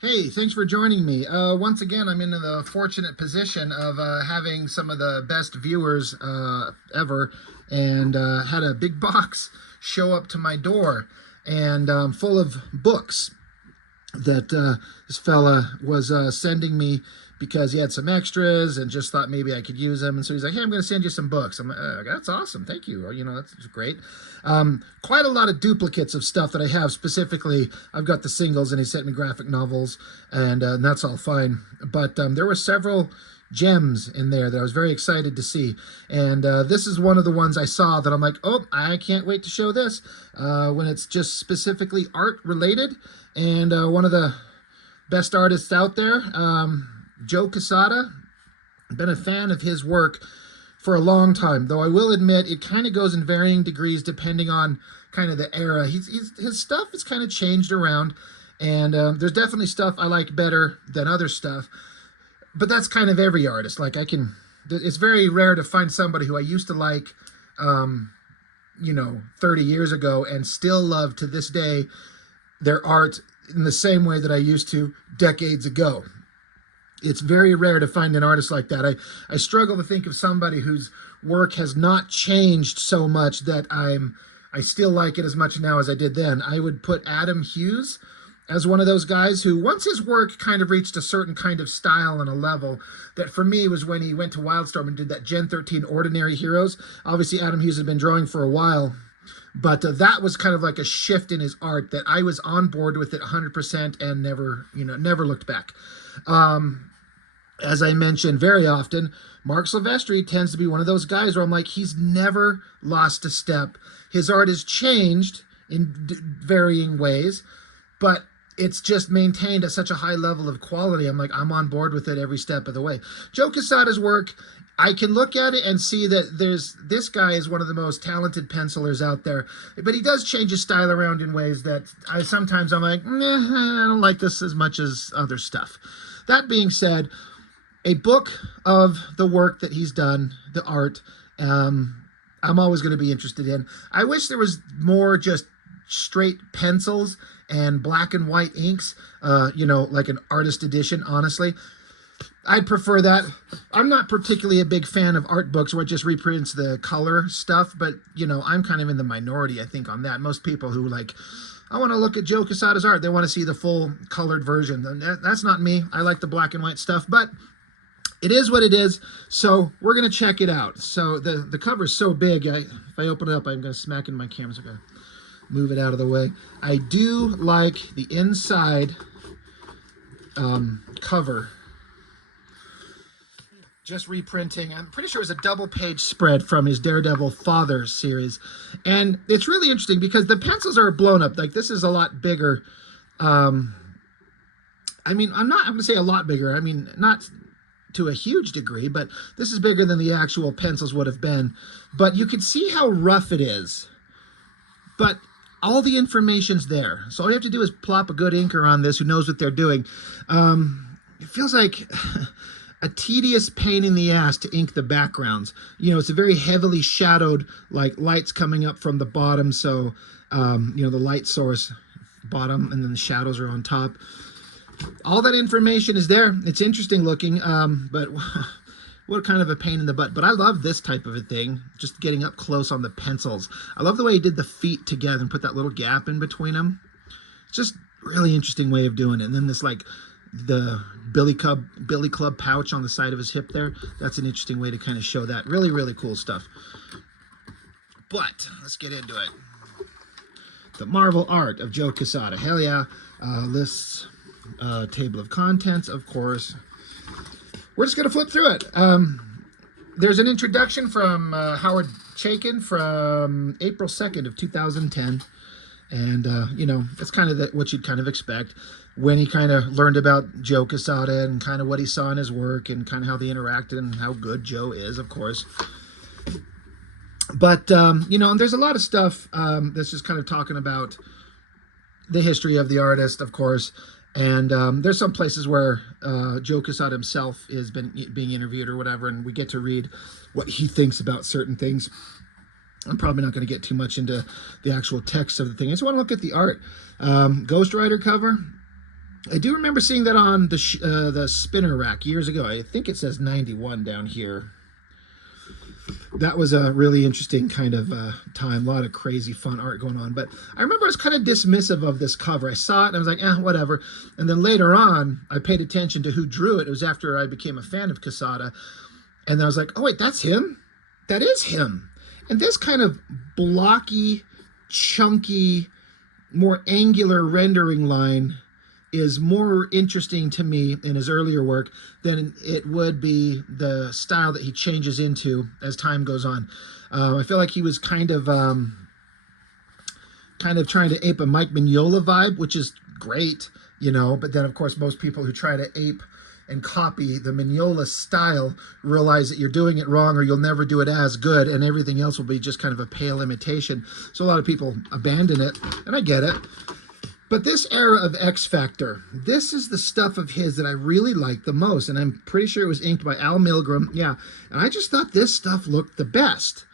Hey, thanks for joining me. Once again, I'm in the fortunate position of having some of the best viewers ever, and had a big box show up to my door, and full of books that this fella was sending me because he had some extras and just thought maybe I could use them. And so he's like, "Hey, I'm going to send you some books." I'm like, "That's awesome, thank you. That's great." Quite a lot of duplicates of stuff that I have. Specifically, I've got the singles, and he sent me graphic novels, and that's all fine. But there were several gems in there that I was very excited to see. And this is one of the ones I saw that I'm like, oh, I can't wait to show this when it's just specifically art related. And one of the best artists out there, Joe Quesada. Been a fan of his work for a long time, though I will admit it kind of goes in varying degrees depending on kind of the era. His stuff has kind of changed around, and there's definitely stuff I like better than other stuff. But that's kind of every artist. It's very rare to find somebody who I used to like, 30 years ago and still love to this day their art in the same way that I used to decades ago. It's very rare to find an artist like that. I struggle to think of somebody whose work has not changed so much that I still like it as much now as I did then. I would put Adam Hughes as one of those guys who, once his work kind of reached a certain kind of style and a level, that for me was when he went to Wildstorm and did that Gen 13 Ordinary Heroes. Obviously, Adam Hughes had been drawing for a while, but that was kind of like a shift in his art that I was on board with it 100% and never looked back. As I mentioned very often, Mark Silvestri tends to be one of those guys where I'm like, he's never lost a step. His art has changed in varying ways, but it's just maintained at such a high level of quality. I'm like, I'm on board with it every step of the way. Joe Quesada's work, I can look at it and see that this guy is one of the most talented pencilers out there, but he does change his style around in ways that I'm like, I don't like this as much as other stuff. That being said, a book of the work that he's done, the art, I'm always going to be interested in. I wish there was more just straight pencils and black and white inks, like an artist edition, honestly. I'd prefer that. I'm not particularly a big fan of art books where it just reprints the color stuff, but, I'm kind of in the minority, I think, on that. Most people who I want to look at Joe Quesada's art, they want to see the full colored version. That's not me. I like the black and white stuff, but it is what it is, so we're going to check it out. So the cover is so big, if I open it up, I'm going to smack into my camera, so I'm going to move it out of the way. I do like the inside cover. Just reprinting. I'm pretty sure it was a double-page spread from his Daredevil Father series. And it's really interesting because the pencils are blown up. Like, this is a lot bigger. I'm going to say a lot bigger. I mean, not to a huge degree, but this is bigger than the actual pencils would have been. But you can see how rough it is. But all the information's there. So all you have to do is plop a good inker on this who knows what they're doing. It feels like a tedious pain in the ass to ink the backgrounds. It's a very heavily shadowed, like lights coming up from the bottom. So, the light source bottom and then the shadows are on top. All that information is there. It's interesting looking, but what kind of a pain in the butt. But I love this type of a thing, just getting up close on the pencils. I love the way he did the feet together and put that little gap in between them. Just really interesting way of doing it. And then this, the Billy Club pouch on the side of his hip there. That's an interesting way to kind of show that. Really, really cool stuff. But let's get into it. The Marvel art of Joe Quesada. Hell yeah. Lists. Table of contents, of course. We're just going to flip through it. There's an introduction from Howard Chaykin from April 2nd of 2010. And, it's kind of what you'd kind of expect when he kind of learned about Joe Quesada and kind of what he saw in his work and kind of how they interacted and how good Joe is, of course. But, and there's a lot of stuff that's just kind of talking about the history of the artist, of course. And there's some places where Joe Quesada himself is being interviewed or whatever, and we get to read what he thinks about certain things. I'm probably not going to get too much into the actual text of the thing. I just want to look at the art. Ghost Rider cover. I do remember seeing that on the spinner rack years ago. I think it says 91 down here. That was a really interesting kind of time. A lot of crazy fun art going on. But I remember I was kind of dismissive of this cover. I saw it and I was like, whatever. And then later on, I paid attention to who drew it. It was after I became a fan of Quesada. And then I was like, oh, wait, that's him? That is him. And this kind of blocky, chunky, more angular rendering line is more interesting to me in his earlier work than it would be the style that he changes into as time goes on. I feel like he was kind of trying to ape a Mike Mignola vibe, which is great, you know, but then of course most people who try to ape and copy the Mignola style realize that you're doing it wrong or you'll never do it as good and everything else will be just kind of a pale imitation. So a lot of people abandon it, and I get it. But this era of X Factor, this is the stuff of his that I really like the most. And I'm pretty sure it was inked by Al Milgrom. Yeah. And I just thought this stuff looked the best.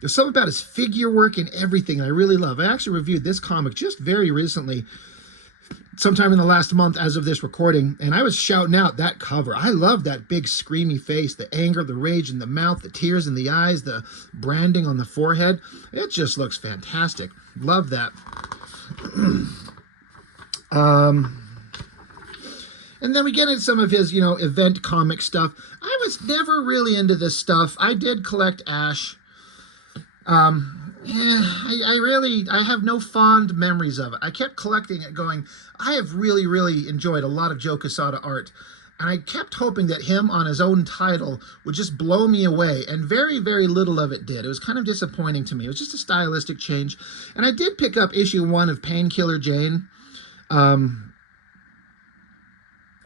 There's something about his figure work and everything I really love. I actually reviewed this comic just very recently, sometime in the last month as of this recording. And I was shouting out that cover. I love that big screamy face, the anger, the rage in the mouth, the tears in the eyes, the branding on the forehead. It just looks fantastic. Love that. And then we get into some of his, you know, event comic stuff. I was never really into this stuff. I did collect Ash. I have no fond memories of it. I kept collecting it going, I have really, really enjoyed a lot of Joe Quesada art. And I kept hoping that him on his own title would just blow me away. And very, very little of it did. It was kind of disappointing to me. It was just a stylistic change. And I did pick up issue 1 of Painkiller Jane.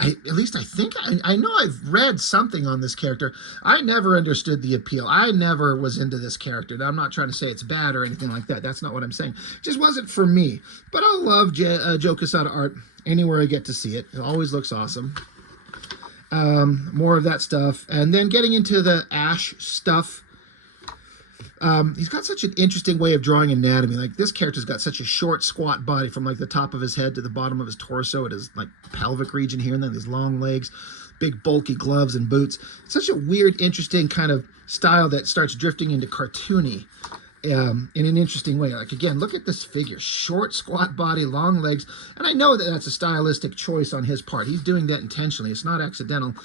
At least I think I know I've read something on this character. I never understood the appeal. I never was into this character. Now, I'm not trying to say it's bad or anything like that. That's not what I'm saying. It just wasn't for me. But I love Joe Quesada art anywhere I get to see it. It always looks awesome. More of that stuff. And then getting into the Ash stuff. He's got such an interesting way of drawing anatomy. Like, this character's got such a short, squat body from like the top of his head to the bottom of his torso. It is like pelvic region here, and then these long legs, big bulky gloves and boots. It's such a weird, interesting kind of style that starts drifting into cartoony in an interesting way. Like, again, look at this figure, short, squat body, long legs. And I know that that's a stylistic choice on his part. He's doing that intentionally. It's not accidental.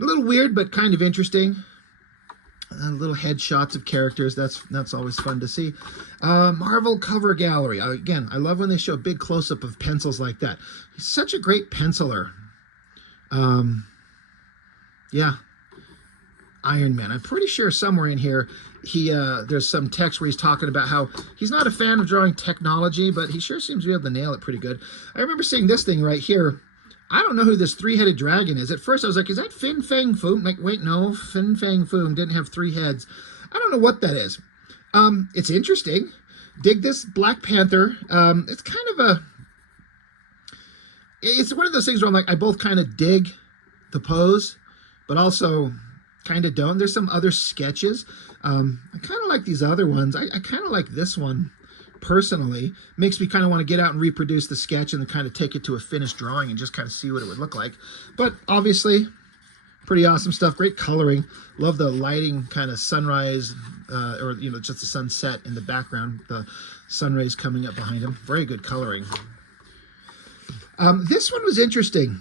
A little weird, but kind of interesting. Little headshots of characters. That's always fun to see. Marvel cover gallery. Again, I love when they show a big close-up of pencils like that. He's such a great penciler. Yeah. Iron Man. I'm pretty sure somewhere in here there's some text where he's talking about how he's not a fan of drawing technology, but he sure seems to be able to nail it pretty good. I remember seeing this thing right here. I don't know who this three-headed dragon is. At first I was like, is that Fin Fang Foom? Like, wait, no, Fin Fang Foom didn't have 3 heads. I don't know what that is. It's interesting. Dig this Black Panther. It's kind of it's one of those things where I'm like, I both kind of dig the pose, but also kind of don't. There's some other sketches. I kind of like these other ones. I kind of like this one. Personally, makes me kind of want to get out and reproduce the sketch and then kind of take it to a finished drawing and just kind of see what it would look like. But obviously, pretty awesome stuff. Great coloring. Love the lighting, kind of sunrise, or, you know, just the sunset in the background. The sun rays coming up behind him. Very good coloring. This one was interesting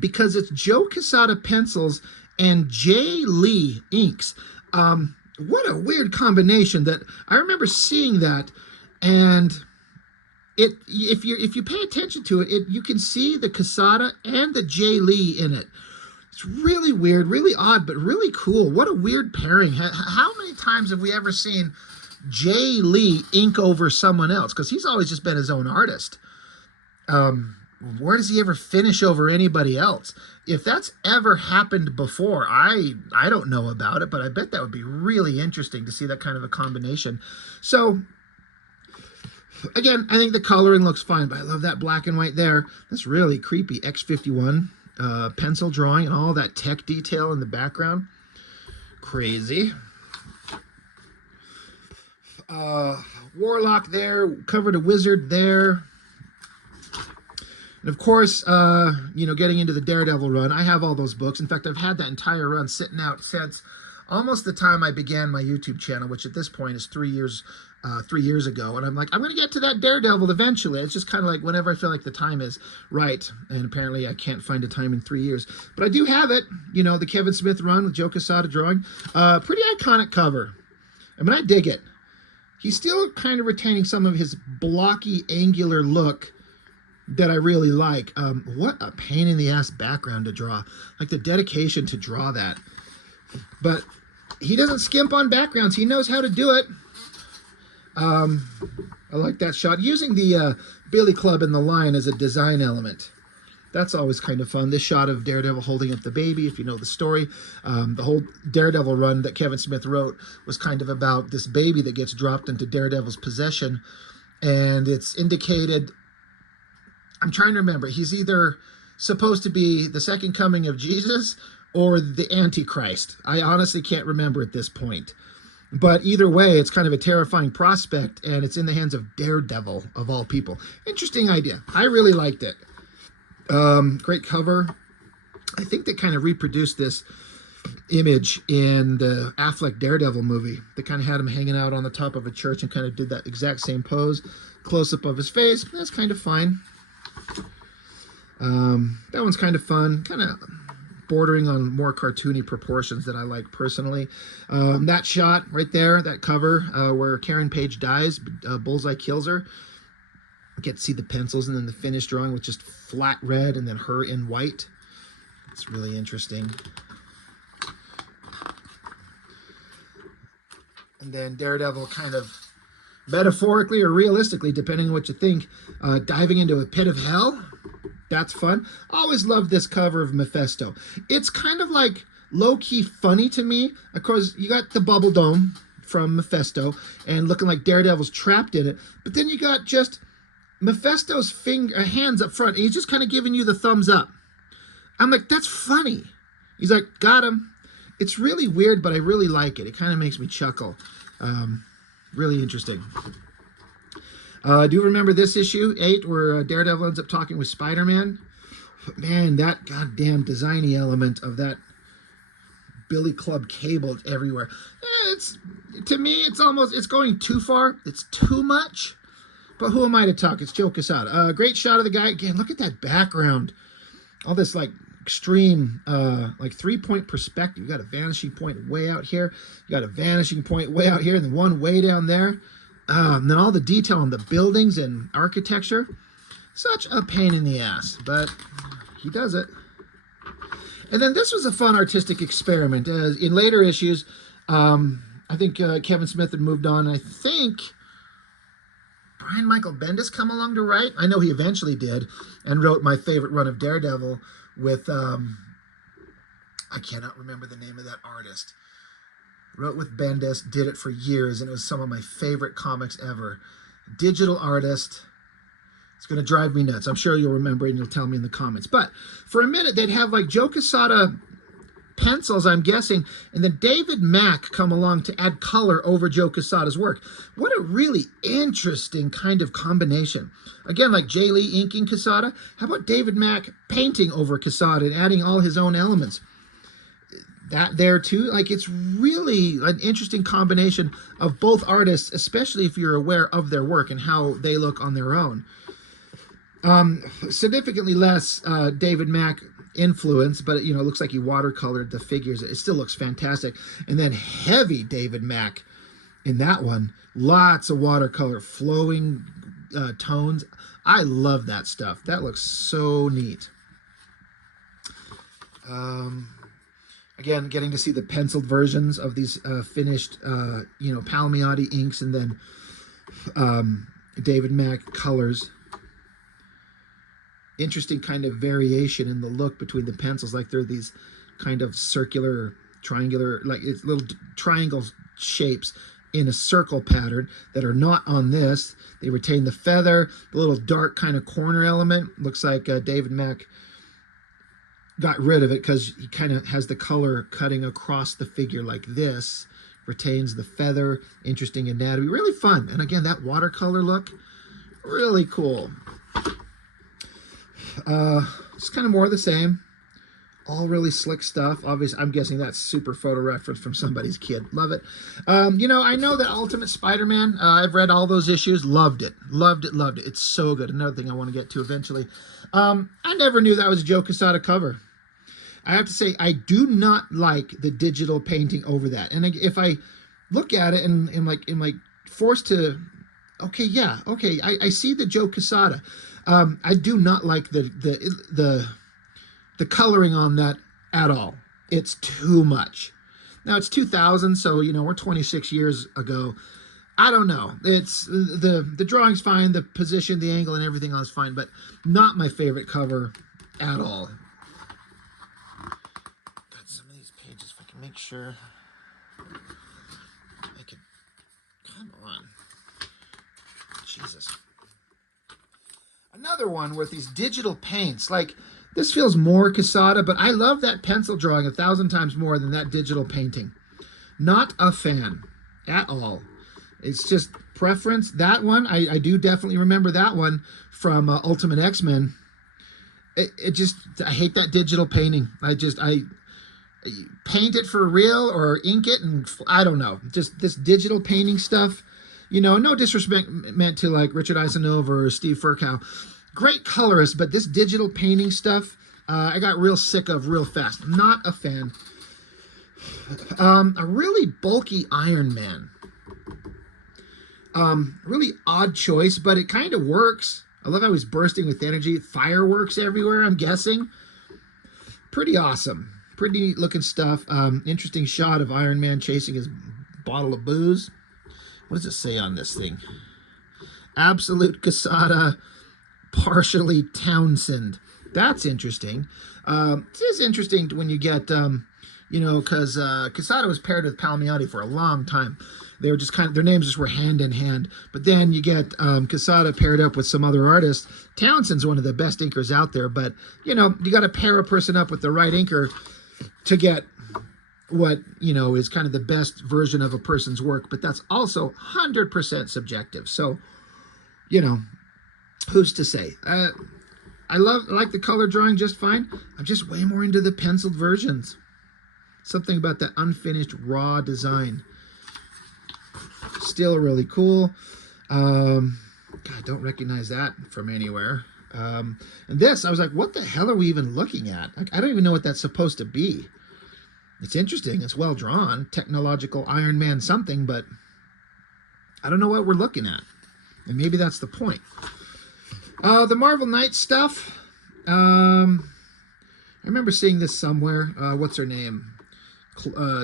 because it's Joe Quesada pencils and Jay Lee inks. What a weird combination. That I remember seeing that. And if you pay attention to it, you can see the Quesada and the Jay Lee in it. It's really weird, really odd, but really cool. What a weird pairing. How many times have we ever seen Jay Lee ink over someone else? Because he's always just been his own artist. Where does he ever finish over anybody else? If that's ever happened before, I don't know about it, but I bet that would be really interesting to see that kind of a combination. So, again, I think the coloring looks fine, but I love that black and white there. That's really creepy. X51 pencil drawing and all that tech detail in the background. Crazy. Warlock there, covered a wizard there. And of course, you know, getting into the Daredevil run, I have all those books. In fact, I've had that entire run sitting out since almost the time I began my YouTube channel, which at this point is 3 years ago. And I'm like, I'm going to get to that Daredevil eventually. It's just kind of like whenever I feel like the time is right. And apparently I can't find a time in 3 years. But I do have it, you know, the Kevin Smith run with Joe Quesada drawing. Pretty iconic cover. I mean, I dig it. He's still kind of retaining some of his blocky, angular look that I really like. What a pain in the ass background to draw. Like the dedication to draw that. But he doesn't skimp on backgrounds. He knows how to do it. I like that shot. Using the Billy Club and the Lion as a design element. That's always kind of fun. This shot of Daredevil holding up the baby, if you know the story. The whole Daredevil run that Kevin Smith wrote was kind of about this baby that gets dropped into Daredevil's possession. And it's indicated, I'm trying to remember, he's either supposed to be the second coming of Jesus or the Antichrist. I honestly can't remember at this point. But either way, it's kind of a terrifying prospect, and it's in the hands of Daredevil, of all people. Interesting idea. I really liked it. Great cover. I think they kind of reproduced this image in the Affleck Daredevil movie. They kind of had him hanging out on the top of a church and kind of did that exact same pose. Close-up of his face. That's kind of fine. That one's kind of fun. Kind of bordering on more cartoony proportions that I like personally. That shot right there, that cover where Karen Page dies, Bullseye kills her. Get to see the pencils and then the finished drawing with just flat red and then her in white. It's really interesting. And then Daredevil kind of metaphorically or realistically, depending on what you think, diving into a pit of hell. That's fun. Always loved this cover of Mephisto. It's kind of like low-key funny to me. Of course, you got the bubble dome from Mephisto and looking like Daredevil's trapped in it. But then you got just Mephisto's hands up front. And he's just kind of giving you the thumbs up. I'm like, that's funny. He's like, got him. It's really weird, but I really like it. It kind of makes me chuckle. Really interesting. Do you remember this issue 8 where Daredevil ends up talking with Spider-Man? Man, that goddamn designy element of that Billy Club cable everywhere. To me, it's going too far. It's too much. But who am I to talk? It's Joe Quesada. Great shot of the guy. Again, look at that background. All this like extreme like 3-point perspective. You got a vanishing point way out here. You got a vanishing point way out here, and then one way down there. And then all the detail on the buildings and architecture. Such a pain in the ass, but he does it. And then this was a fun artistic experiment. As in later issues, I think Kevin Smith had moved on. I think Brian Michael Bendis come along to write. I know he eventually did, and wrote my favorite run of Daredevil with, I cannot remember the name of that artist. Wrote with Bendis, did it for years, and it was some of my favorite comics ever. Digital artist. It's going to drive me nuts. I'm sure you'll remember it and you'll tell me in the comments. But for a minute, they'd have like Joe Quesada pencils, I'm guessing, and then David Mack come along to add color over Joe Quesada's work. What a really interesting kind of combination. Again, like Jay Lee inking Quesada. How about David Mack painting over Quesada and adding all his own elements? That there too, like it's really an interesting combination of both artists, especially if you're aware of their work and how they look on their own. Significantly less David Mack influence, but you know, it looks like he watercolored the figures. It still looks fantastic. And then heavy David Mack in that one, lots of watercolor, flowing tones. I love that stuff. That looks so neat. Again, getting to see the penciled versions of these finished, you know, Palmiotti inks and then David Mack colors. Interesting kind of variation in the look between the pencils. Like they're these kind of circular, triangular, like it's little triangle shapes in a circle pattern that are not on this. They retain the feather, the little dark kind of corner element. Looks like David Mack got rid of it because he kind of has the color cutting across the figure like this. Retains the feather. Interesting anatomy. Really fun. And again, that watercolor look, really cool. Just kind of more of the same. All really slick stuff. Obviously, I'm guessing that's super photo reference from somebody's kid. Love it. You know, I know that Ultimate Spider-Man, I've read all those issues. Loved it. Loved it. Loved it. It's so good. Another thing I want to get to eventually. I never knew that was a Joe Quesada cover. I have to say, I do not like the digital painting over that. And if I look at it and am like forced to, okay, yeah, okay, I see the Joe Quesada. I do not like the coloring on that at all. It's too much. Now it's 2000, so you know we're 26 years ago. I don't know. It's the drawing's fine, the position, the angle, and everything else fine, but not my favorite cover at all. Got some of these pages if I can make sure. I can. Come on. Jesus. Another one with these digital paints, like. This feels more Quesada, but I love that pencil drawing 1,000 times more than that digital painting. Not a fan at all. It's just preference. That one, I do definitely remember that one from Ultimate X-Men. It just, I hate that digital painting. I paint it for real or ink it, and I don't know. Just this digital painting stuff, you know, no disrespect meant to like Richard Eisenhower or Steve Furkow. Great colorist, but this digital painting stuff, I got real sick of real fast. Not a fan. A really bulky Iron Man. Really odd choice, but it kind of works. I love how he's bursting with energy. Fireworks everywhere, I'm guessing. Pretty awesome. Pretty neat looking stuff. Interesting shot of Iron Man chasing his bottle of booze. What does it say on this thing? Absolute Quesada. Partially Townsend. That's interesting. It is interesting when you get, you know, because Quesada was paired with Palmiotti for a long time. They were just kind of, their names just were hand in hand. But then you get Quesada paired up with some other artists. Townsend's one of the best inkers out there, but, you know, you got to pair a person up with the right inker to get what, you know, is kind of the best version of a person's work. But that's also 100% subjective. So, you know, who's to say? I like the color drawing just fine. I'm just way more into the penciled versions. Something about that unfinished raw design. Still really cool. God, I don't recognize that from anywhere. And this, I was like, what the hell are we even looking at? Like, I don't even know what that's supposed to be. It's interesting. It's well drawn. Technological Iron Man something, but I don't know what we're looking at. And maybe that's the point. The Marvel Knights stuff. I remember seeing this somewhere. What's her name?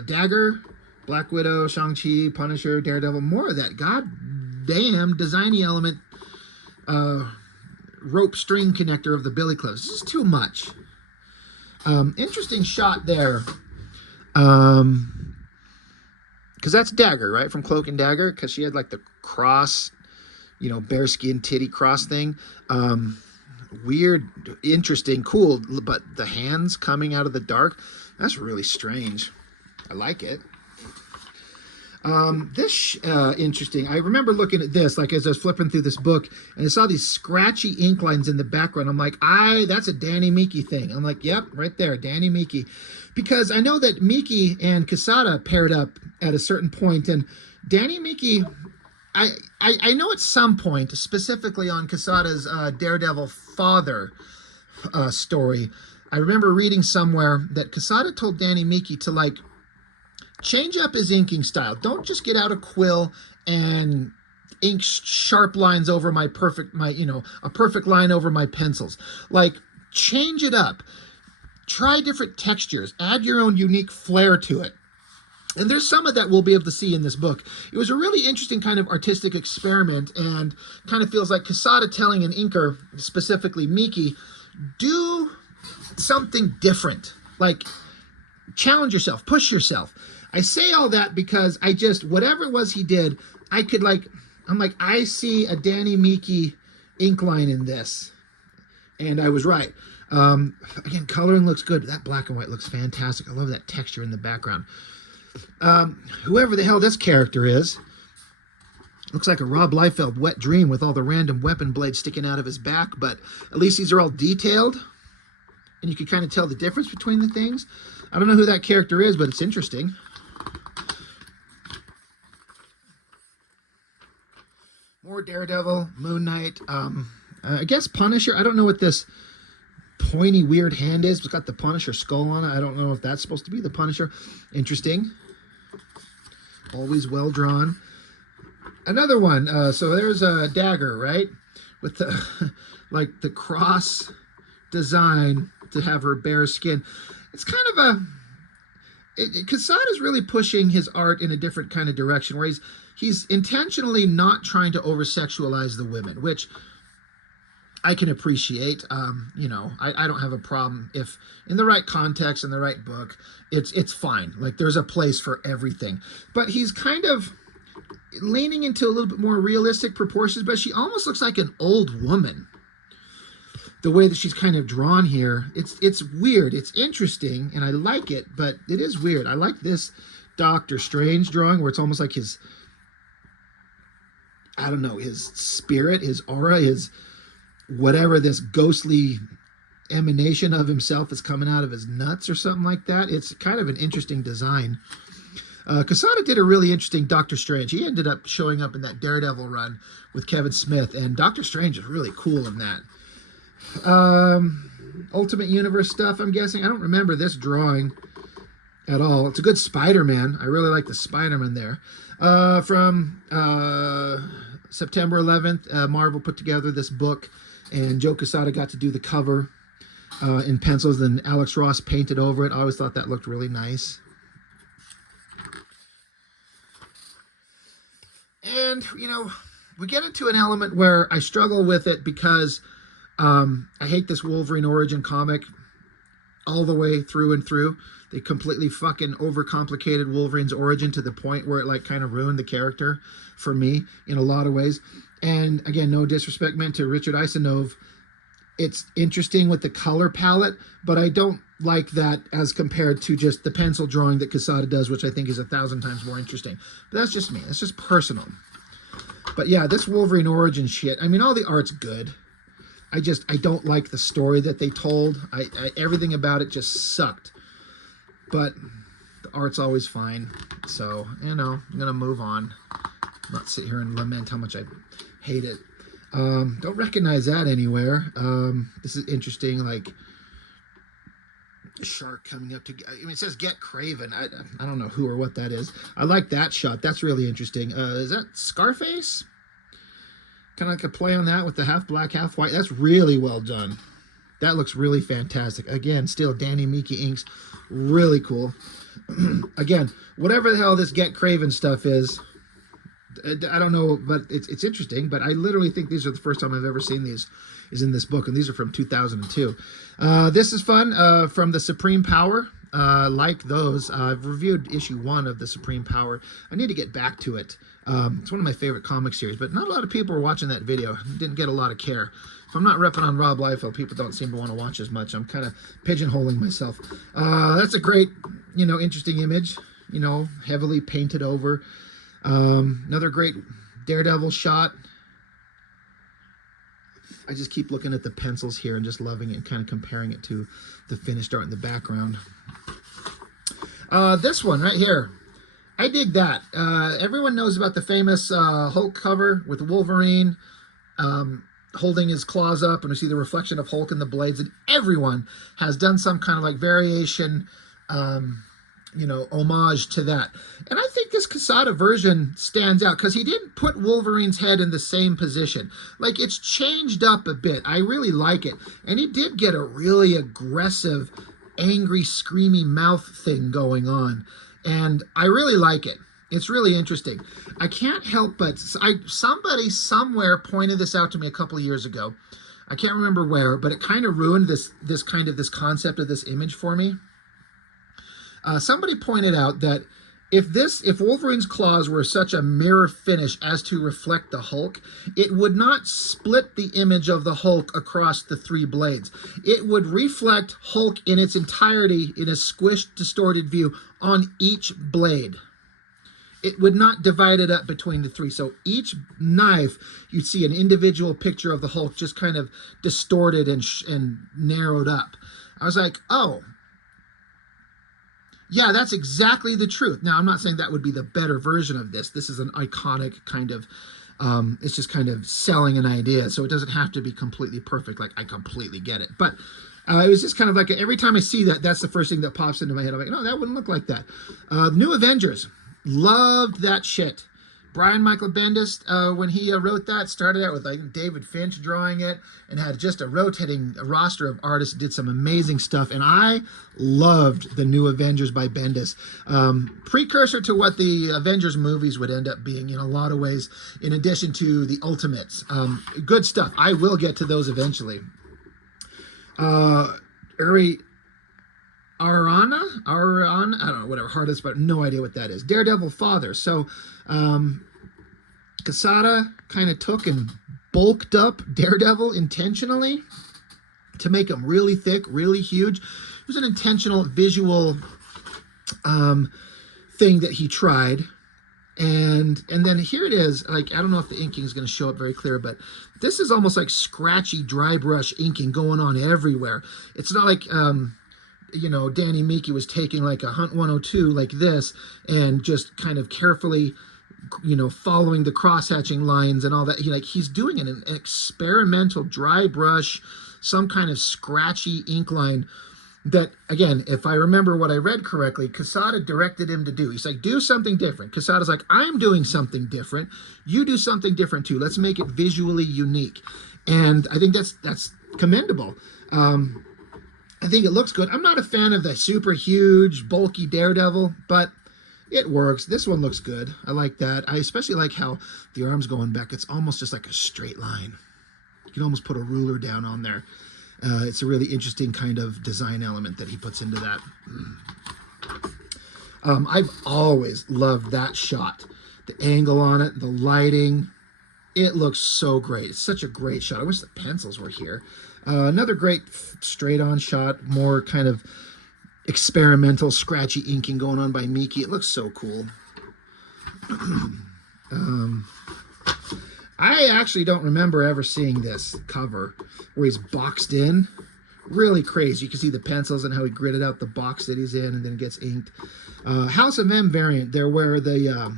Dagger, Black Widow, Shang-Chi, Punisher, Daredevil. More of that. God damn designy element. Rope string connector of the billy clubs. This is too much. Interesting shot there. Because that's Dagger, right? From Cloak and Dagger. Because she had like the cross, you know, bearskin titty cross thing. Weird, interesting, cool, but the hands coming out of the dark, that's really strange. I like it. This interesting. I remember looking at this, like as I was flipping through this book, and I saw these scratchy ink lines in the background. I'm like, that's a Danny Miki thing. I'm like, yep, right there, Danny Miki. Because I know that Miki and Quesada paired up at a certain point, and Danny Miki, I know at some point, specifically on Quesada's Daredevil father story, I remember reading somewhere that Quesada told Danny Miki to like change up his inking style. Don't just get out a quill and ink sharp lines over a perfect line over my pencils. Like, change it up. Try different textures. Add your own unique flair to it. And there's some of that we'll be able to see in this book. It was a really interesting kind of artistic experiment, and kind of feels like Quesada telling an inker, specifically Miki, do something different. Like, challenge yourself, push yourself. I say all that because whatever it was he did, I see a Danny Miki ink line in this. And I was right. Again, coloring looks good. That black and white looks fantastic. I love that texture in the background. Whoever the hell this character is, Looks like a Rob Liefeld wet dream with all the random weapon blades sticking out of his back, but at least these are all detailed, and you can kind of tell the difference between the things. I don't know who that character is, but it's interesting. More Daredevil, Moon Knight, I guess Punisher. I don't know what this pointy weird hand is. It's got the Punisher skull on it. I don't know if that's supposed to be the Punisher. Interesting. Always well drawn. Another one. So there's a dagger, right? With the like the cross design to have her bare skin. It's kind of a... Quesada's really pushing his art in a different kind of direction, where he's intentionally not trying to over-sexualize the women, which I can appreciate. You know, I don't have a problem if in the right context, in the right book, it's fine. Like, there's a place for everything. But he's kind of leaning into a little bit more realistic proportions, but she almost looks like an old woman. The way that she's kind of drawn here, it's weird. It's interesting, and I like it, but it is weird. I like this Doctor Strange drawing where it's almost like his, I don't know, his spirit, his aura, his whatever, this ghostly emanation of himself is coming out of his nuts or something like that. It's kind of an interesting design. Quesada did a really interesting Doctor Strange. He ended up showing up in that Daredevil run with Kevin Smith, and Doctor Strange is really cool in that. Ultimate Universe stuff, I'm guessing. I don't remember this drawing at all. It's a good Spider-Man. I really like the Spider-Man there. From September 11th, Marvel put together this book, and Joe Quesada got to do the cover in pencils, then Alex Ross painted over it. I always thought that looked really nice. And, you know, we get into an element where I struggle with it because I hate this Wolverine origin comic all the way through and through. They completely fucking overcomplicated Wolverine's origin to the point where it like kind of ruined the character for me in a lot of ways. And again, no disrespect meant to Richard Isanove. It's interesting with the color palette, but I don't like that as compared to just the pencil drawing that Quesada does, which I think is 1,000 times more interesting. But that's just me. That's just personal. But yeah, this Wolverine origin shit, I mean, all the art's good. I don't like the story that they told. Everything about it just sucked. But the art's always fine. So, you know, I'm going to move on. Not sit here and lament how much I hate it. Don't recognize that anywhere. This is interesting, like a shark coming up to... I mean, it says Get Craven. I don't know who or what that is. I like that shot. That's really interesting. Is that Scarface? Kind of like a play on that with the half black, half white. That's really well done. That looks really fantastic. Again, still Danny Miki inks. Really cool. Again, whatever the hell this Get Craven stuff is, I don't know, but it's interesting. But I literally think these are the first time I've ever seen these is in this book, and these are from 2002. This is fun, from the Supreme Power. Like those, I've reviewed issue 1 of the Supreme Power. I need to get back to it. It's one of my favorite comic series, but not a lot of people were watching that video. It didn't get a lot of care. If I'm not repping on Rob Liefeld, people don't seem to want to watch as much. I'm kind of pigeonholing myself. That's a great, you know, interesting image, you know, heavily painted over. Another great Daredevil shot. I just keep looking at the pencils here and just loving it and kind of comparing it to the finished art in the background. This one right here. I dig that. Everyone knows about the famous Hulk cover with Wolverine holding his claws up, and we see the reflection of Hulk in the blades, and everyone has done some kind of like variation, you know, homage to that. And I think this Quesada version stands out because he didn't put Wolverine's head in the same position. Like, it's changed up a bit. I really like it. And he did get a really aggressive, angry, screamy mouth thing going on. And I really like it. It's really interesting. I can't help but... somebody somewhere pointed this out to me a couple of years ago. I can't remember where, but it kind of ruined this concept of this image for me. Somebody pointed out that if Wolverine's claws were such a mirror finish as to reflect the Hulk, it would not split the image of the Hulk across the 3 blades. It would reflect Hulk in its entirety in a squished, distorted view on each blade. it would not divide it up between the three. So each knife, you'd see an individual picture of the Hulk just kind of distorted and narrowed up. I was like, oh, yeah, that's exactly the truth. Now, I'm not saying that would be the better version of this. This is an iconic kind of, it's just kind of selling an idea. So it doesn't have to be completely perfect. Like, I completely get it. But it was just kind of like, every time I see that, that's the first thing that pops into my head. I'm like, no, that wouldn't look like that. New Avengers. Loved that shit. Brian Michael Bendis, when he wrote that, started out with like David Finch drawing it and had just a rotating roster of artists, did some amazing stuff. And I loved the New Avengers by Bendis. Precursor to what the Avengers movies would end up being in a lot of ways, in addition to the Ultimates. Good stuff. I will get to those eventually. Uri Arana, I don't know, whatever, hardest, but no idea what that is. Daredevil father. So, Quesada kind of took and bulked up Daredevil intentionally to make him really thick, really huge. It was an intentional visual thing that he tried. And then here it is. Like, I don't know if the inking is going to show up very clear, but this is almost like scratchy dry brush inking going on everywhere. It's not like you know, Danny Miki was taking like a Hunt 102 like this and just kind of carefully, you know, following the cross-hatching lines and all that. He's doing an experimental dry brush, some kind of scratchy ink line that, again, if I remember what I read correctly, Quesada directed him to do. He's like, do something different. Quesada's like, I'm doing something different. You do something different too. Let's make it visually unique. And I think that's commendable. I think it looks good. I'm not a fan of the super huge, bulky Daredevil, but it works. This one looks good. I like that. I especially like how the arm's going back. It's almost just like a straight line. You can almost put a ruler down on there. It's a really interesting kind of design element that he puts into that. I've always loved that shot. The angle on it, the lighting. It looks so great. It's such a great shot. I wish the pencils were here. Another great straight-on shot, more kind of experimental, scratchy inking going on by Miki. It looks so cool. I actually don't remember ever seeing this cover where he's boxed in. Really crazy. You can see the pencils and how he gridded out the box that he's in and then it gets inked. House of M variant, there where the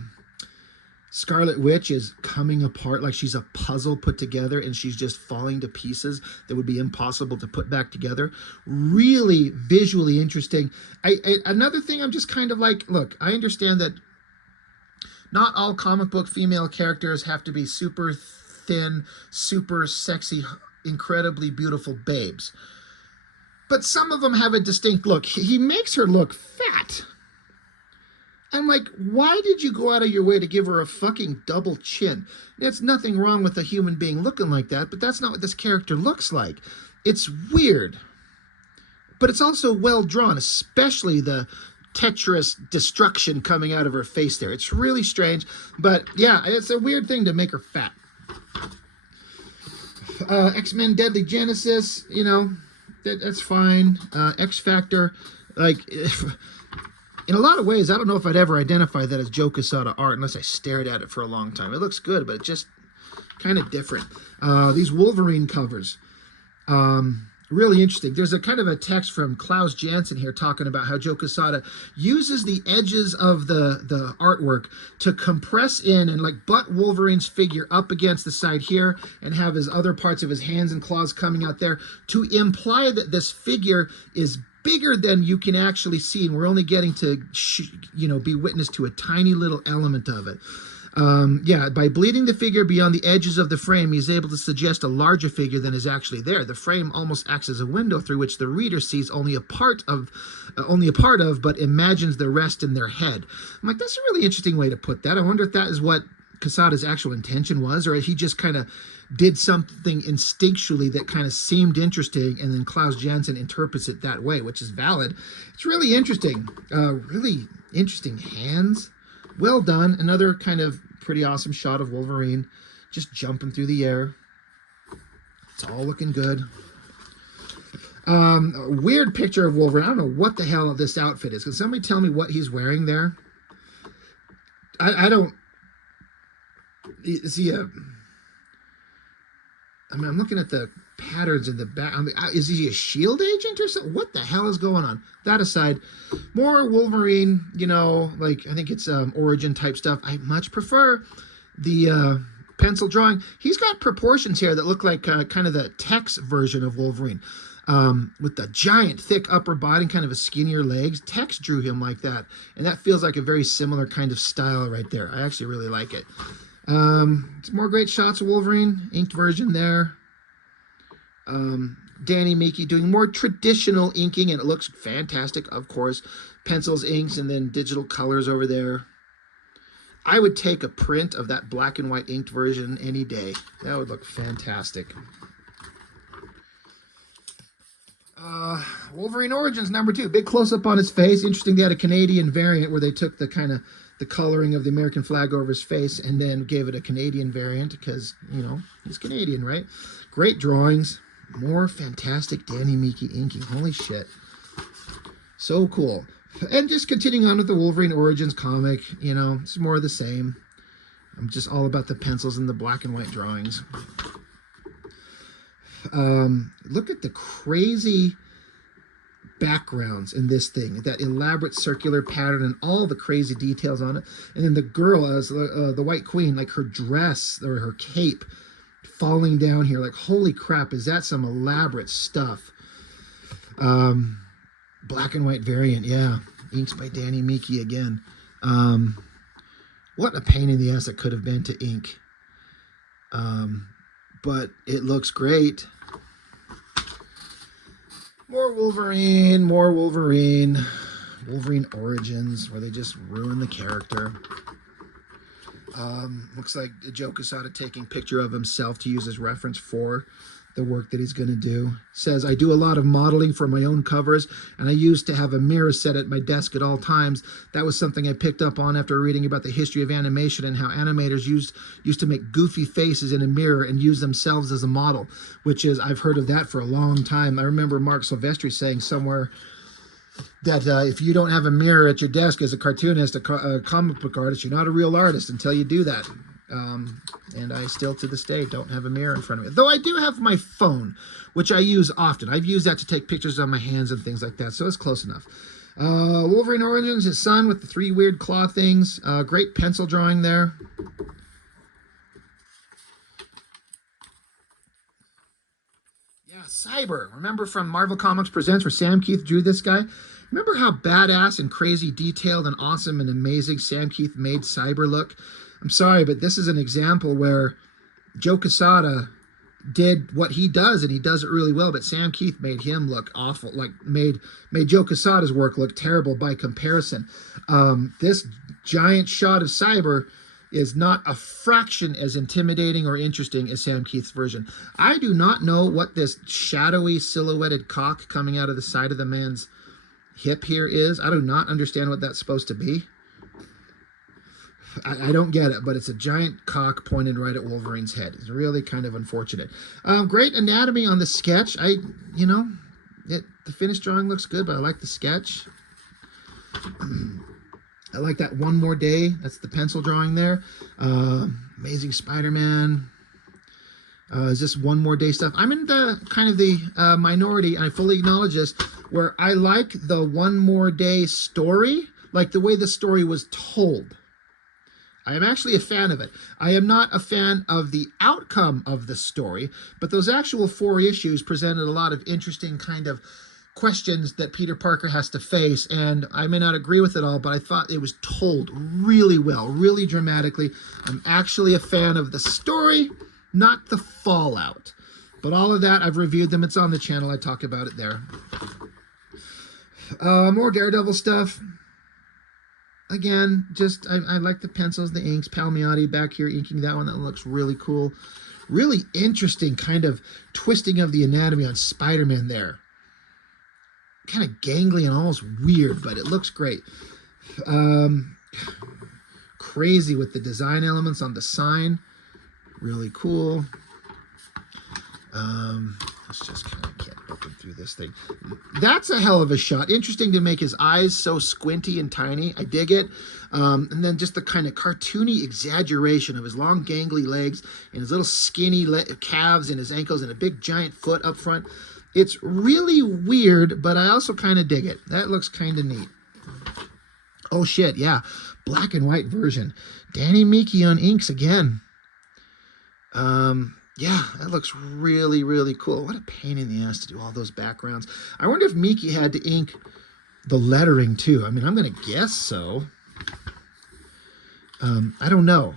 Scarlet Witch is coming apart like she's a puzzle put together and she's just falling to pieces that would be impossible to put back together. Really visually interesting. Another thing I'm just kind of like, look, I understand that not all comic book female characters have to be super thin, super sexy, incredibly beautiful babes. But some of them have a distinct look. He makes her look fat. I'm like, why did you go out of your way to give her a fucking double chin? There's nothing wrong with a human being looking like that, but that's not what this character looks like. It's weird. But it's also well drawn, especially the Tetris destruction coming out of her face there. It's really strange, but yeah, it's a weird thing to make her fat. X-Men Deadly Genesis, you know, that's fine. X-Factor, like... In a lot of ways, I don't know if I'd ever identify that as Joe Quesada art unless I stared at it for a long time. It looks good, but it's just kind of different. These Wolverine covers, really interesting. There's a kind of a text from Klaus Janson here talking about how Joe Quesada uses the edges of the artwork to compress in and like butt Wolverine's figure up against the side here and have his other parts of his hands and claws coming out there to imply that this figure is bigger than you can actually see, and we're only getting to be witness to a tiny little element of it. Yeah, by bleeding the figure beyond the edges of the frame, he's able to suggest a larger figure than is actually there. The frame almost acts as a window through which the reader sees only a part of, but imagines the rest in their head. I'm like, that's a really interesting way to put that. I wonder if that is what Quesada's actual intention was, or if he just kind of did something instinctually that kind of seemed interesting, and then Klaus Janson interprets it that way, which is valid. It's really interesting. Really interesting hands. Well done. Another kind of pretty awesome shot of Wolverine just jumping through the air. It's all looking good. A weird picture of Wolverine. I don't know what the hell this outfit is. Can somebody tell me what he's wearing there? I don't see. I mean, I'm looking at the patterns in the back. I mean, is he a shield agent or something? What the hell is going on? That aside, more Wolverine. You know, like I think it's origin type stuff. I much prefer the pencil drawing. He's got proportions here that look like kind of the Tex version of Wolverine. With the giant, thick upper body and kind of a skinnier legs. Tex drew him like that, and that feels like a very similar kind of style right there. I actually really like it. It's more great shots of Wolverine, inked version there. Danny Miki doing more traditional inking, and it looks fantastic, of course. Pencils, inks, and then digital colors over there. I would take a print of that black and white inked version any day. That would look fantastic. Wolverine Origins #2. Big close-up on his face. Interesting, they had a Canadian variant where they took the kind of the coloring of the American flag over his face and then gave it a Canadian variant because, you know, he's Canadian, right? Great drawings. More fantastic Danny Miki inking. Holy shit. So cool. And just continuing on with the Wolverine Origins comic, you know, it's more of the same. I'm just all about the pencils and the black and white drawings. Look at the crazy backgrounds in this thing, that elaborate circular pattern and all the crazy details on it. And then the girl as the White Queen, like her dress or her cape falling down here, like holy crap, is that some elaborate stuff. Black and white variant, yeah, inks by Danny Miki again. What a pain in the ass it could have been to ink, but it looks great. More Wolverine, more Wolverine. Wolverine Origins, where they just ruin the character. Looks like Joe Quesada taking a picture of himself to use as reference for the work that he's going to do. Says, I do a lot of modeling for my own covers, and I used to have a mirror set at my desk at all times. That was something I picked up on after reading about the history of animation and how animators used to make goofy faces in a mirror and use themselves as a model, which is, I've heard of that for a long time. I remember Mark Silvestri saying somewhere that if you don't have a mirror at your desk as a cartoonist, a comic book artist, you're not a real artist until you do that. And I still to this day don't have a mirror in front of me, though I do have my phone, which I use often. I've used that to take pictures on my hands and things like that, so it's close enough. Wolverine Origins, his son with the 3 weird claw things. Great pencil drawing there. Yeah, Cyber. Remember from Marvel Comics Presents where Sam Keith drew this guy? Remember how badass and crazy detailed and awesome and amazing Sam Keith made Cyber look? I'm sorry, but this is an example where Joe Quesada did what he does, and he does it really well, but Sam Keith made him look awful, like made Joe Quesada's work look terrible by comparison. This giant shot of Cyber is not a fraction as intimidating or interesting as Sam Keith's version. I do not know what this shadowy silhouetted cock coming out of the side of the man's hip here is. I do not understand what that's supposed to be. I don't get it, but it's a giant cock pointed right at Wolverine's head. It's really kind of unfortunate. Great anatomy on the sketch. The finished drawing looks good, but I like the sketch. I like that One More Day. That's the pencil drawing there. Amazing Spider-Man. Is this One More Day stuff? I'm in the kind of the minority, and I fully acknowledge this, where I like the One More Day story, like the way the story was told. I am actually a fan of it. I am not a fan of the outcome of the story, but those actual 4 issues presented a lot of interesting kind of questions that Peter Parker has to face, and I may not agree with it all, but I thought it was told really well, really dramatically. I'm actually a fan of the story, not the fallout. But all of that, I've reviewed them. It's on the channel. I talk about it there. More Daredevil stuff. Again, just, I like the pencils, the inks. Palmiotti back here inking that one. That looks really cool. Really interesting kind of twisting of the anatomy on Spider-Man there. Kind of gangly and almost weird, but it looks great. Crazy with the design elements on the sign. Really cool. Let's just kind of get open through through this thing. That's a hell of a shot. Interesting to make his eyes so squinty and tiny. I dig it. And then just the kind of cartoony exaggeration of his long gangly legs and his little skinny calves and his ankles and a big giant foot up front. It's really weird, but I also kind of dig it. That looks kind of neat. Oh shit, yeah. Black and white version. Danny Miki on inks again. Yeah, that looks really, really cool. What a pain in the ass to do all those backgrounds. I wonder if Miki had to ink the lettering too. I mean, I'm going to guess so. I don't know.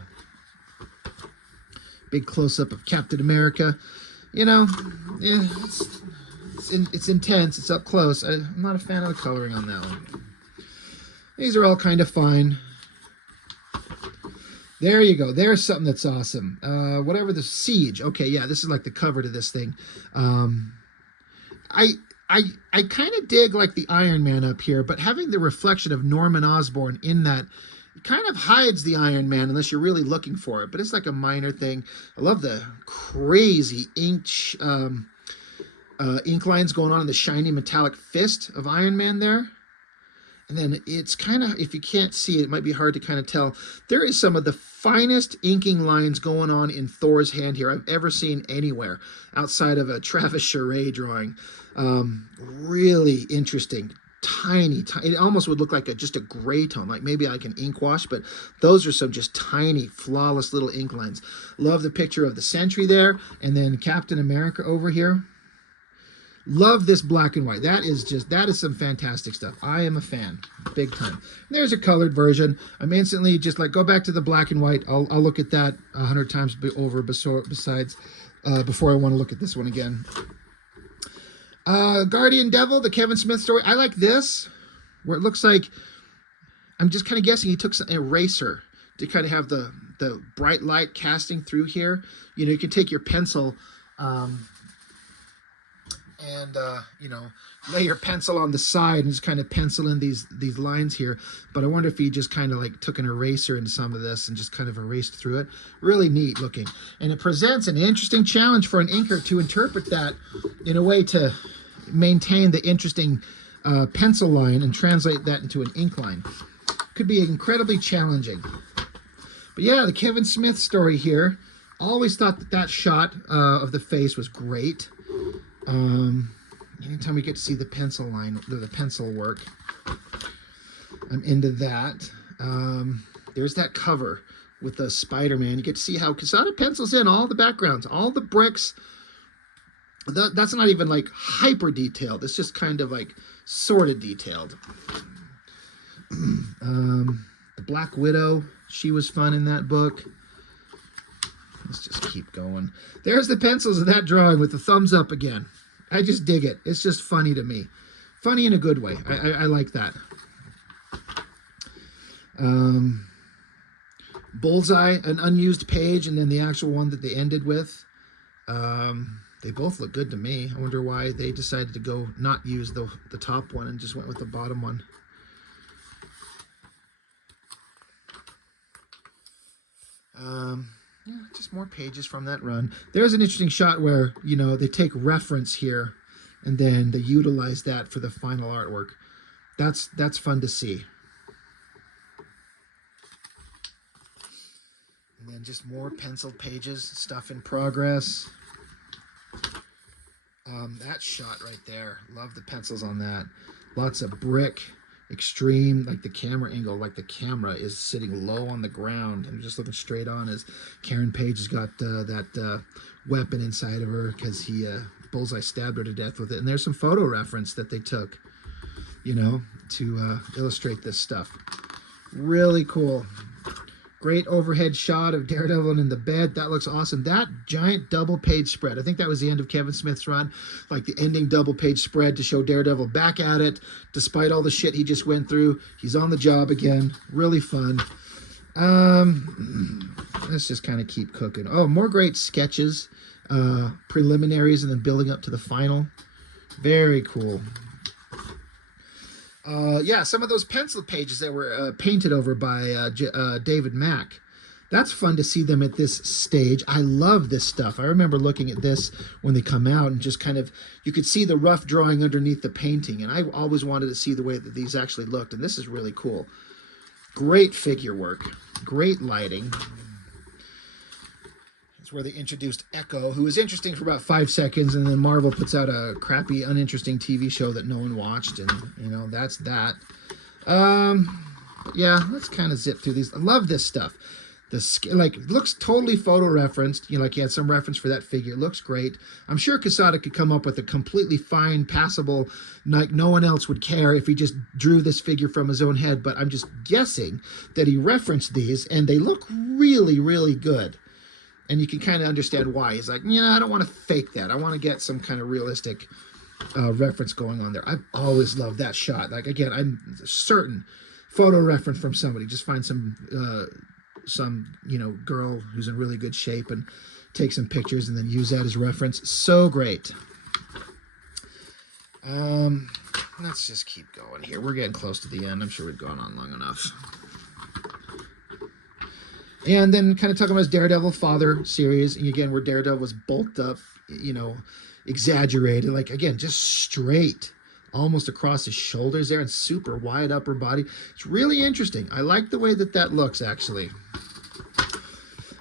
Big close-up of Captain America. You know, yeah, it's intense. It's up close. I'm not a fan of the coloring on that one. These are all kind of fine. There you go. There's something that's awesome. Whatever the Siege. Okay, yeah, this is like the cover to this thing. I kind of dig like the Iron Man up here, but having the reflection of Norman Osborn in that, it kind of hides the Iron Man unless you're really looking for it. But it's like a minor thing. I love the crazy ink lines going on in the shiny metallic fist of Iron Man there. And then it's kind of, if you can't see it, it might be hard to kind of tell. There is some of the finest inking lines going on in Thor's hand here I've ever seen anywhere outside of a Travis Charest drawing. Really interesting. Tiny. It almost would look like just a gray tone, like maybe like an ink wash, but those are some just tiny, flawless little ink lines. Love the picture of the Sentry there, and then Captain America over here. Love this black and white. That is some fantastic stuff. I am a fan, big time. There's a colored version. I'm instantly just like, go back to the black and white. I'll look at that 100 times over besides before I want to look at this one again. Guardian Devil, the Kevin Smith story. I like this, where it looks like, I'm just kind of guessing he took an eraser to kind of have the bright light casting through here. You know, you can take your pencil and you know, lay your pencil on the side and just kind of pencil in these lines here. But I wonder if he just kind of like took an eraser into some of this and just kind of erased through it. Really neat looking. And it presents an interesting challenge for an inker to interpret that in a way to maintain the interesting pencil line and translate that into an ink line. Could be incredibly challenging. But yeah, the Kevin Smith story here. Always thought that shot of the face was great. Anytime we get to see the pencil line, the pencil work, I'm into that. There's that cover with the Spider-Man. You get to see how Quesada pencils in all the backgrounds, all the bricks. That's not even like hyper detailed. It's just kind of like sort of detailed. The Black Widow, she was fun in that book. Let's just keep going. There's the pencils of that drawing with the thumbs up again. I just dig it. It's just funny to me. Funny in a good way. I like that. Bullseye, an unused page, and then the actual one that they ended with. They both look good to me. I wonder why they decided to go not use the top one and just went with the bottom one. Yeah, just more pages from that run. There's an interesting shot where, you know, they take reference here and then they utilize that for the final artwork. That's fun to see. And then just more penciled pages, stuff in progress. That shot right there. Love the pencils on that. Lots of brick. Extreme, like the camera angle, like the camera is sitting low on the ground and just looking straight on as Karen Page has got that weapon inside of her because Bullseye stabbed her to death with it. And there's some photo reference that they took, you know, to illustrate this stuff. Really cool. Great overhead shot of Daredevil in the bed. That looks awesome. That giant double page spread. I think that was the end of Kevin Smith's run. Like the ending double page spread to show Daredevil back at it. Despite all the shit he just went through. He's on the job again. Really fun. Let's just kind of keep cooking. Oh, more great sketches. Preliminaries and then building up to the final. Very cool. Yeah, some of those pencil pages that were painted over by David Mack. That's fun to see them at this stage. I love this stuff. I remember looking at this when they come out and just kind of, you could see the rough drawing underneath the painting. And I always wanted to see the way that these actually looked. And this is really cool. Great figure work. Great lighting. That's where they introduced Echo, who was interesting for about 5 seconds. And then Marvel puts out a crappy, uninteresting TV show that no one watched. And, you know, that's that. Yeah, let's kind of zip through these. I love this stuff. Like, it looks totally photo referenced. You know, like he had some reference for that figure. It looks great. I'm sure Quesada could come up with a completely fine, passable, like no one else would care if he just drew this figure from his own head. But I'm just guessing that he referenced these, and they look really, really good. And you can kind of understand why. He's like, you know, I don't want to fake that. I want to get some kind of realistic reference going on there. I've always loved that shot. Like, again, I'm certain photo reference from somebody. Just find some you know, girl who's in really good shape and take some pictures and then use that as reference. So great. Let's just keep going here. We're getting close to the end. I'm sure we've gone on long enough. And then kind of talking about his Daredevil father series. And again, where Daredevil was bulked up, you know, exaggerated. Like, again, just straight. Almost across his shoulders there and super wide upper body. It's really interesting. I like the way that that looks, actually.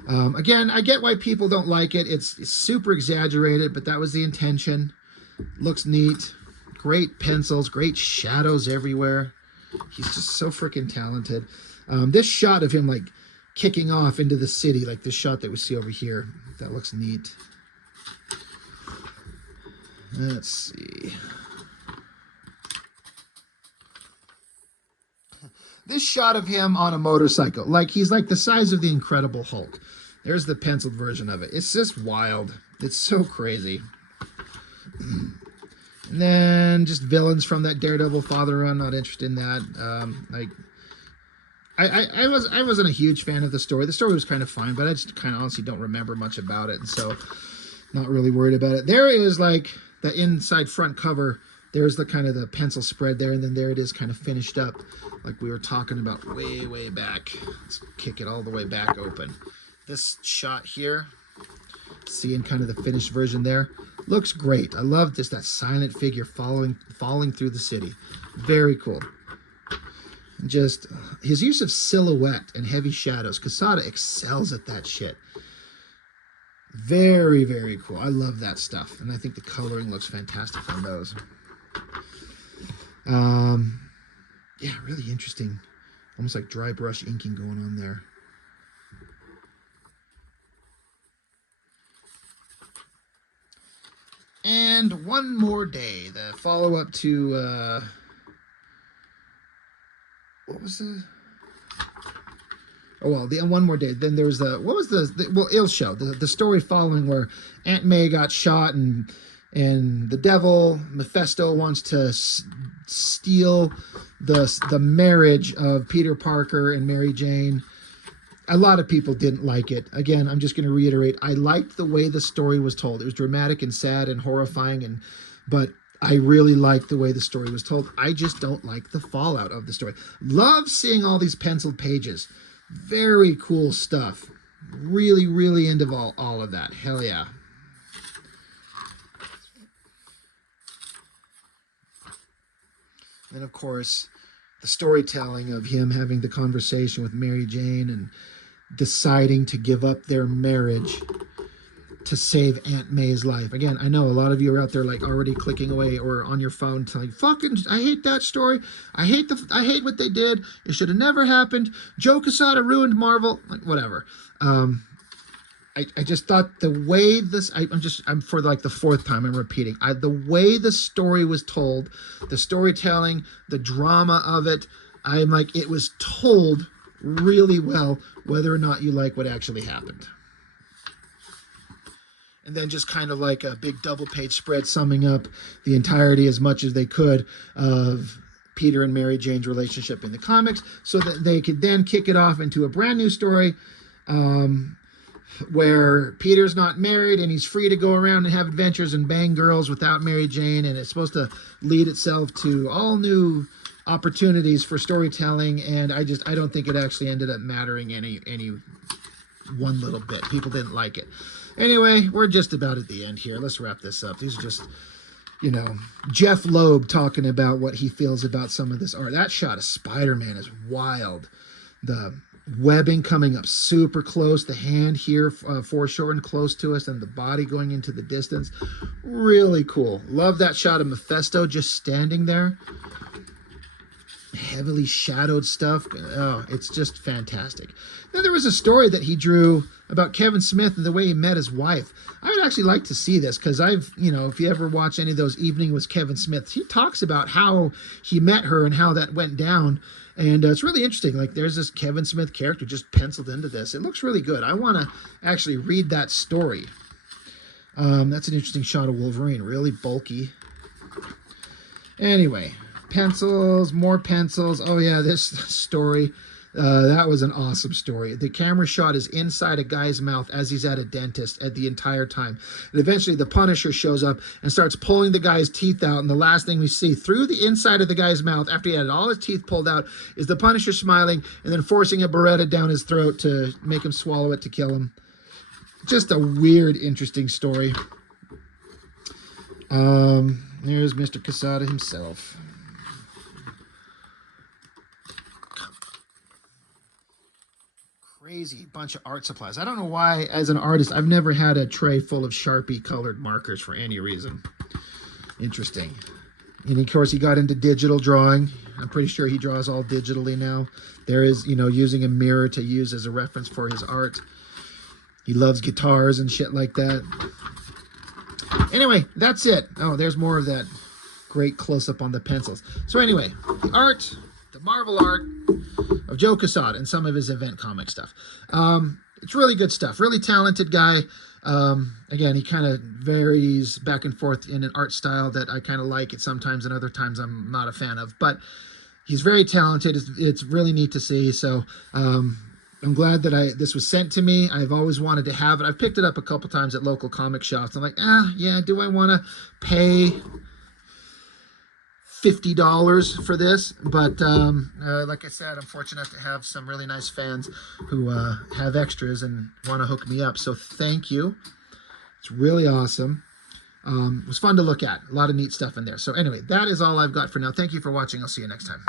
Again, I get why people don't like it. It's super exaggerated, but that was the intention. Looks neat. Great pencils, great shadows everywhere. He's just so freaking talented. This shot of him, like, kicking off into the city, like this shot that we see over here, that looks neat. Let's see. This shot of him on a motorcycle, like he's like the size of the Incredible Hulk. There's the penciled version of it. It's just wild. It's so crazy. And then just villains from that Daredevil father run. Not interested in that. Like, I wasn't a huge fan of the story. The story was kind of fine, but I just kind of honestly don't remember much about it, and so not really worried about it. There is like the inside front cover. There's the kind of the pencil spread there, and then there it is kind of finished up like we were talking about way back. Let's kick it all the way back open. This shot here, seeing kind of the finished version there, looks great. I love this, that silent figure falling through the city. Very cool. Just his use of silhouette and heavy shadows. Quesada excels at that shit. Very, very cool. I love that stuff. And I think the coloring looks fantastic on those. Yeah, really interesting. Almost like dry brush inking going on there. And One More Day, the follow-up to, what was the... Oh, well, the One More Day. Then there was the... What was well, Il Show. The story following where Aunt May got shot and the devil, Mephisto, wants to steal the marriage of Peter Parker and Mary Jane. A lot of people didn't like it. Again, I'm just going to reiterate, I liked the way the story was told. It was dramatic and sad and horrifying, but I really liked the way the story was told. I just don't like the fallout of the story. Love seeing all these penciled pages. Very cool stuff. Really, really into all of that. Hell yeah. And of course, the storytelling of him having the conversation with Mary Jane and deciding to give up their marriage to save Aunt May's life. Again, I know a lot of you are out there like already clicking away or on your phone telling, fucking, I hate that story. I hate what they did. It should have never happened. Joe Quesada ruined Marvel. Like, whatever. I just thought the way this, I'm for like the fourth time I'm repeating, the way the story was told, the storytelling, the drama of it, I'm like, it was told really well, whether or not you like what actually happened. And then just kind of like a big double page spread summing up the entirety as much as they could of Peter and Mary Jane's relationship in the comics, so that they could then kick it off into a brand new story where Peter's not married and he's free to go around and have adventures and bang girls without Mary Jane, and it's supposed to lead itself to all new opportunities for storytelling, and I don't think it actually ended up mattering any one little bit. People didn't like it. Anyway, we're just about at the end here. Let's wrap this up. These are just, you know, Jeff Loeb talking about what he feels about some of this art. That shot of Spider-Man is wild. The webbing coming up super close, the hand here foreshortened close to us, and the body going into the distance. Really cool. Love that shot of Mephisto just standing there. Heavily shadowed stuff. Oh, it's just fantastic. Then there was a story that he drew about Kevin Smith and the way he met his wife. I would actually like to see this, because I've, you know, if you ever watch any of those Evening with Kevin Smith, he talks about how he met her and how that went down. And it's really interesting. Like, there's this Kevin Smith character just penciled into this. It looks really good. I want to actually read that story. That's an interesting shot of Wolverine. Really bulky. Anyway, pencils, more pencils. Oh yeah, this story. That was an awesome story. The camera shot is inside a guy's mouth as he's at a dentist at the entire time. And eventually the Punisher shows up and starts pulling the guy's teeth out. And the last thing we see through the inside of the guy's mouth, after he had all his teeth pulled out, is the Punisher smiling and then forcing a Beretta down his throat to make him swallow it to kill him. Just a weird, interesting story. There's Mr. Quesada himself. Crazy bunch of art supplies. I don't know why, as an artist, I've never had a tray full of Sharpie colored markers for any reason. Interesting. And of course, he got into digital drawing. I'm pretty sure he draws all digitally now. There is, you know, using a mirror to use as a reference for his art. He loves guitars and shit like that. Anyway, that's it. Oh, there's more of that great close-up on the pencils. So anyway, the art, the Marvel art of Joe Quesada and some of his event comic stuff. It's really good stuff. Really talented guy. Again, he kind of varies back and forth in an art style that I kind of like it sometimes, and other times I'm not a fan of. But he's very talented. It's really neat to see. So I'm glad that this was sent to me. I've always wanted to have it. I've picked it up a couple times at local comic shops. I'm like, yeah, do I want to pay $50 for this? But like I said, I'm fortunate to have some really nice fans who have extras and want to hook me up. So thank you. It's really awesome. It was fun to look at. A lot of neat stuff in there. So anyway, that is all I've got for now. Thank you for watching. I'll see you next time.